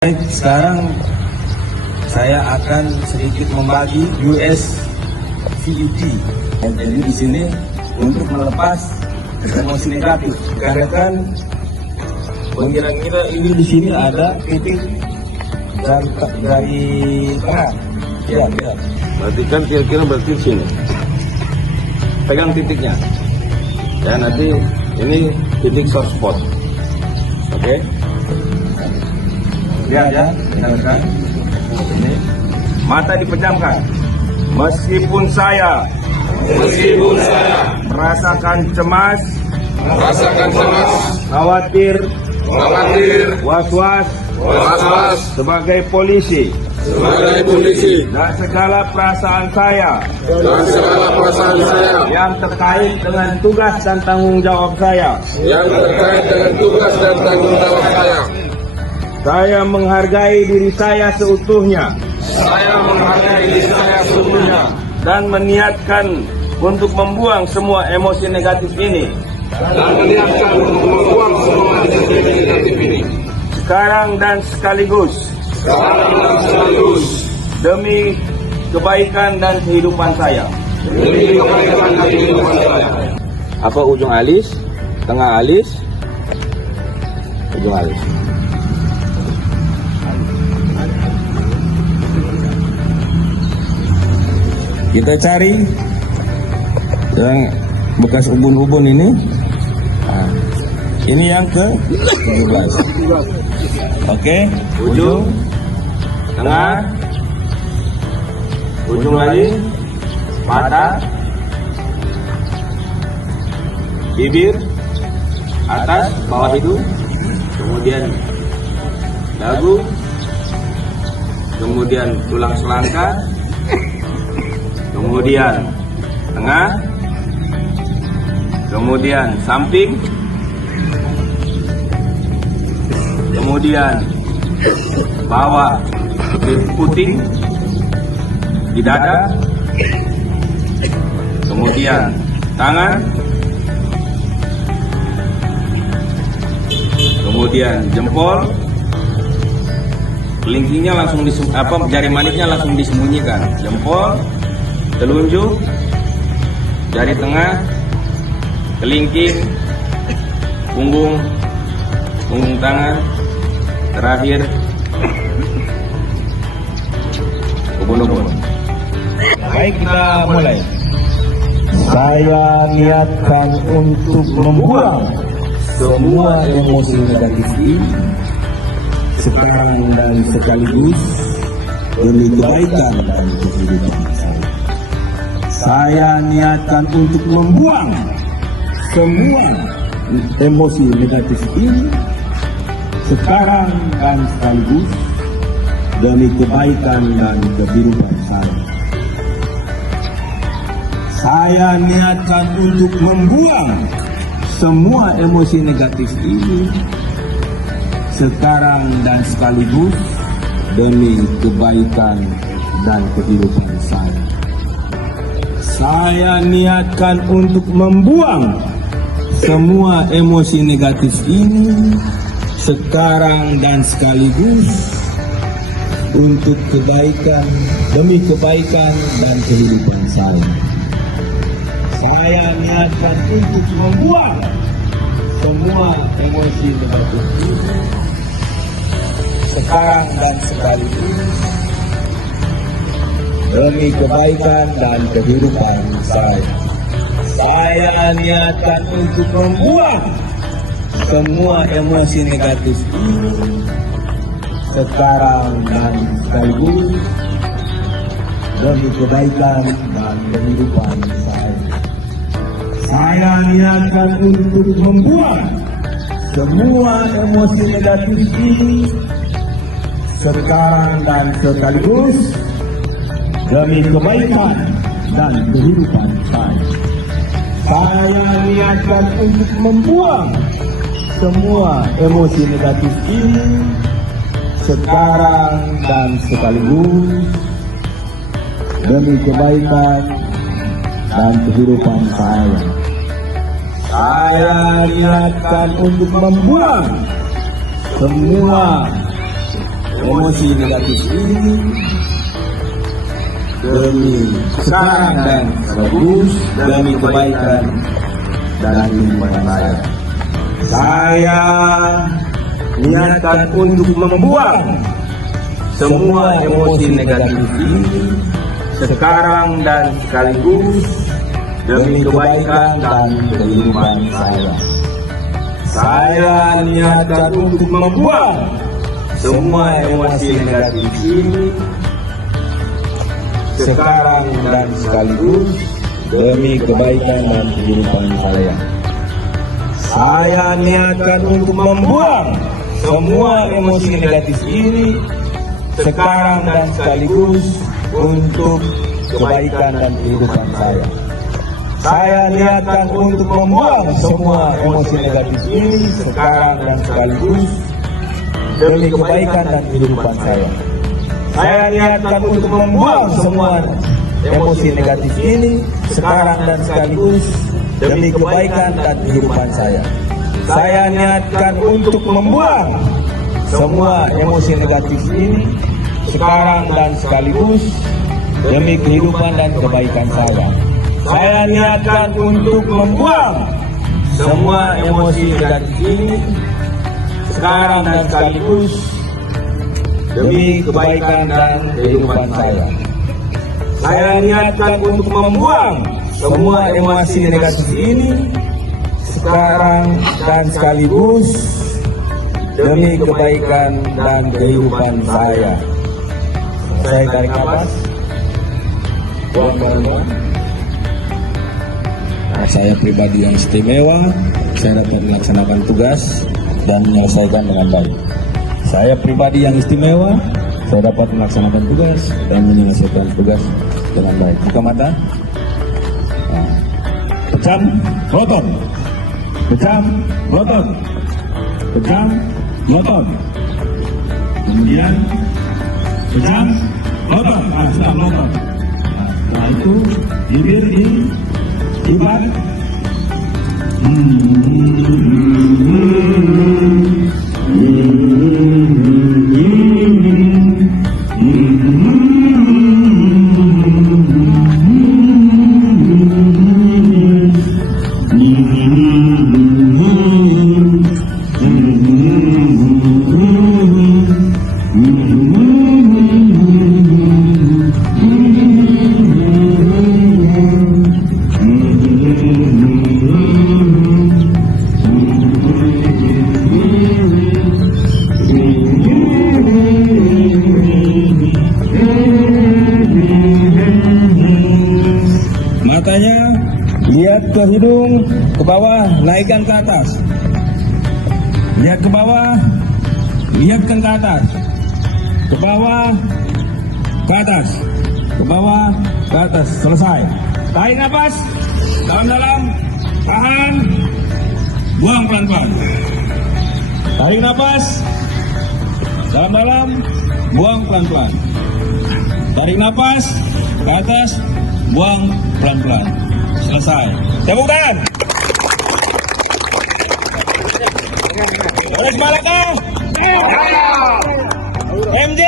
Baik, sekarang saya akan sedikit membagi USVET. Jadi di sini untuk melepas emosi negatif. Karena kan mengira-ngira ini di sini ada titik dan dari tengah. Ya. Berarti kan kira-kira berarti di sini. Pegang titiknya. Dan nanti ini titik soft spot. Oke? Lihat ya, misalkan ini Mata dipejamkan. Meskipun saya merasakan cemas, khawatir, was-was sebagai polisi, dan segala perasaan saya yang terkait dengan tugas dan tanggung jawab saya. Saya menghargai diri saya seutuhnya. Dan meniatkan untuk membuang semua emosi negatif ini. Sekarang dan sekaligus. Demi kebaikan dan kehidupan saya. Apa ujung alis? Tengah alis? Ujung alis. kita cari yang bekas ubun-ubun ini. Nah, ini yang ke-17. Oke, ujung, Tengah, ujung lagi, mata, bibir, atas, bawah hidung, kemudian dagu, kemudian tulang selangkah, kemudian tengah, kemudian samping, kemudian bawah di puting, di dada, kemudian tangan, kemudian jempol, kelingkingnya langsung jari manisnya langsung disembunyikan, jempol, telunjuk, jari tengah, kelingking, punggung tangan, terakhir ubun-ubun. Baik, kita mulai. Saya niatkan untuk membuang semua emosi negatif ini sekarang dan sekaligus demi kebaikan dan kehidupan saya. Saya niatkan untuk membuang semua emosi negatif ini sekarang dan sekaligus demi kebaikan dan kehidupan saya. Saya niatkan untuk membuang semua emosi negatif ini sekarang dan sekaligus demi kebaikan dan kehidupan saya. Saya niatkan untuk membuang semua emosi negatif ini sekarang dan sekaligus untuk kebaikan, demi kebaikan dan kehidupan saya. Saya niatkan untuk membuang semua emosi negatif ini sekarang dan sekaligus demi kebaikan dan kehidupan saya. Saya niatkan untuk membuang semua emosi negatif ini sekarang dan sekaligus demi kebaikan dan kehidupan saya. Saya niatkan untuk membuang semua emosi negatif ini sekarang dan sekaligus demi kebaikan dan kehidupan saya. Saya niatkan untuk membuang semua emosi negatif ini sekarang dan sekaligus demi kebaikan dan kehidupan saya. Saya niatkan untuk membuang semua emosi negatif ini demi sekarang dan sekaligus demi kebaikan dan kehidupan saya. Saya niatkan untuk membuang semua emosi negatif ini sekarang dan sekaligus demi kebaikan dan kehidupan saya. Saya niatkan untuk membuang semua emosi negatif ini sekarang dan sekaligus demi kebaikan dan kehidupan saya. Saya niatkan untuk membuang semua emosi negatif ini sekarang dan sekaligus untuk kebaikan dan kehidupan saya. Saya niatkan untuk membuang semua emosi negatif ini sekarang dan sekaligus demi kebaikan dan kehidupan saya. Saya niatkan untuk membuang semua emosi negatif ini sekarang dan sekaligus demi kebaikan dan kehidupan saya. Saya niatkan untuk membuang semua emosi negatif ini sekarang dan sekaligus demi kehidupan dan kebaikan saya. Saya niatkan untuk membuang semua emosi negatif ini sekarang dan sekaligus demi kebaikan dan kehidupan saya. Saya niatkan untuk membuang semua emosi negatif ini sekarang dan sekaligus demi kebaikan dan kehidupan saya. Saya tarik nafas, buang pelan-pelan. Saya pribadi yang istimewa, saya dapat melaksanakan tugas dan menyelesaikan dengan baik. Saya pribadi yang istimewa, saya dapat melaksanakan tugas dan menyelesaikan tugas dengan baik. Buka mata. Nah. Pejam, melotot. Pejam, melotot. Pejam, melotot. Kemudian pejam, melotot. Sudah melotot. Nah, itu bibir ibat. Matanya lihat ke hidung, ke bawah, naikkan ke atas. Lihat ke bawah, lihatkan ke atas. Ke bawah, ke atas. Ke bawah, ke atas. Selesai. Tarik nafas, dalam-dalam, tahan, buang pelan-pelan. Tarik nafas, dalam-dalam, buang pelan-pelan. Tarik nafas, ke atas, buang pelan-pelan. Selesai. Tepuk tangan. Polres Malaka. MJ.